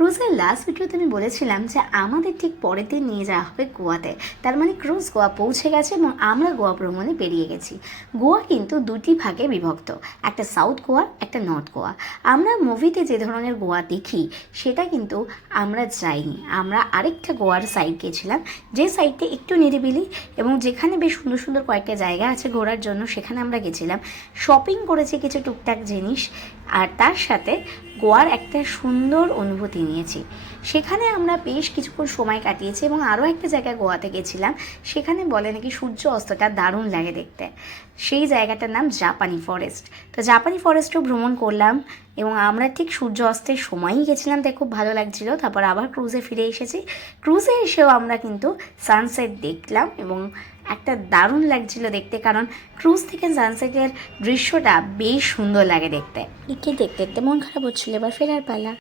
ক্রুজের last ভিডিওতে আমি বলেছিলাম যে আমাদের ঠিক পরের দিন নিয়ে যাওয়া হবে গোয়াতে। তার মানে ক্রুজ গোয়া পৌঁছে গেছে এবং আমরা গোয়া ভ্রমণে বেরিয়ে গেছি। গোয়া কিন্তু দুটি ভাগে বিভক্ত, একটা সাউথ গোয়া, একটা নর্থ গোয়া। আমরা মুভিতে যে ধরনের গোয়া দেখি সেটা কিন্তু আমরা যাইনি। আমরা আরেকটা গোয়ার সাইড গেছিলাম, যে সাইডটা একটু নিরিবিলি এবং যেখানে বেশ সুন্দর সুন্দর কয়েকটা জায়গা আছে ঘোরার জন্য, সেখানে আমরা গেছিলাম। শপিং করেছি কিছু টুকটাক জিনিস, আর তার সাথে গোয়ার একটা সুন্দর অনুভূতি নিয়েছি। সেখানে আমরা বেশ কিছুক্ষণ সময় কাটিয়েছি এবং আরও একটা জায়গায় গোয়াতে গেছিলাম, সেখানে বলে নাকি সূর্য অস্তটা দারুণ লাগে দেখতে। সেই জায়গাটার নাম জাপানি ফরেস্ট। তো জাপানি ফরেস্টও ভ্রমণ করলাম এবং আমরা ঠিক সূর্য অস্তের সময়ই গেছিলাম, তাই খুব ভালো লাগছিল। তারপর আবার ক্রুজে ফিরে এসেছি। ক্রুজে এসেও আমরা কিন্তু সানসেট দেখলাম এবং একটা দারুণ লাগছিল দেখতে, কারণ ক্রুজ থেকে সানসেটের দৃশ্যটা বেশ সুন্দর লাগে দেখতে। একে দেখতে দেখতে মন খারাপ হচ্ছিল, এবার ফেরার পালা।